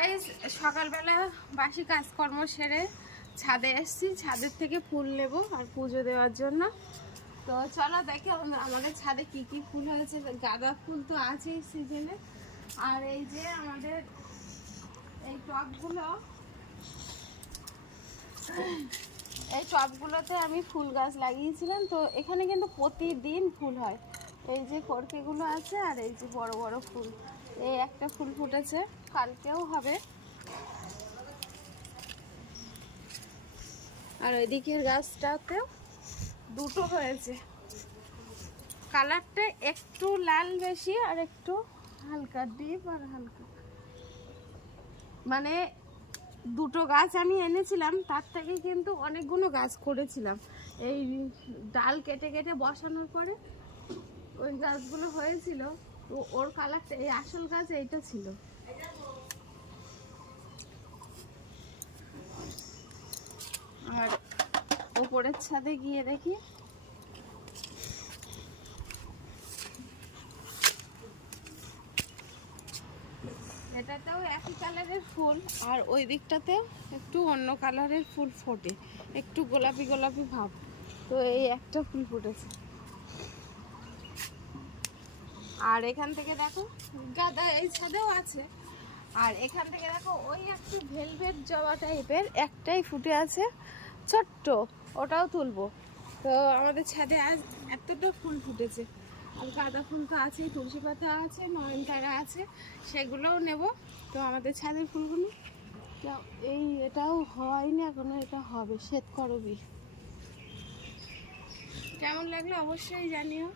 Guys সকালবেলা বাসি কাজকর্ম সেরে ছাদে এসেছি, ছাদের থেকে ফুল নেব আর পুজো দেওয়ার জন্য। তো চলো দেখি আমাদের ছাদে কি কি ফুল হয়েছে। গাঁদা ফুল তো আছেই সিজনে, আর এই যে আমাদের এই টবগুলোতে আমি ফুল গাছ লাগিয়েছিলাম। তো এখানে কিন্তু প্রতিদিন ফুল হয়। এই যে কর্কেগুলো আছে আর এই যে বড় বড় ফুল, এই একটা ফুল ফুটেছে, কালকেও হবে। আর ওই দিকের গাছটাতেও দুটো হয়েছে। কালারটা একটু লাল বেশি আর একটু হালকা ডিপ আর হালকা, মানে দুটো গাছ আমি এনেছিলাম, তার থেকে কিন্তু অনেকগুলো গাছ করেছিলাম। এই ডাল কেটে কেটে বসানোর পরে ওই গাছগুলো হয়েছিল। তো ওর কালারটা, এই আসল গাছ এইটা ছিল। আর উপরের ছাদে গিয়ে দেখি এটাতেও একই কালারের ফুল, আর ওই দিকটাতে একটু অন্য কালারের ফুল ফোটে, একটু গোলাপি গোলাপি ভাব। তো এই একটা ফুল ফুটেছে। আর এখান থেকে দেখো গাঁদা এই ছাদেও আছে। আর এখান থেকে দেখো ওই একটু ভেলভেট জবা টাইপের একটাই ফুটে আছে ছোট্ট, ওটাও তুলবো। তো আমাদের ছাদে আজ এতটা ফুল ফুটেছে। আর গাঁদা ফুল তো আছেই, তুলসী পাতা আছে, নয়নতারা আছে, সেগুলোও নেব। তো আমাদের ছাদের ফুলগুলো এটাও হয়নি এখনো, এটা হবে শ্বেতকরবী। কেমন লাগলো অবশ্যই জানিও।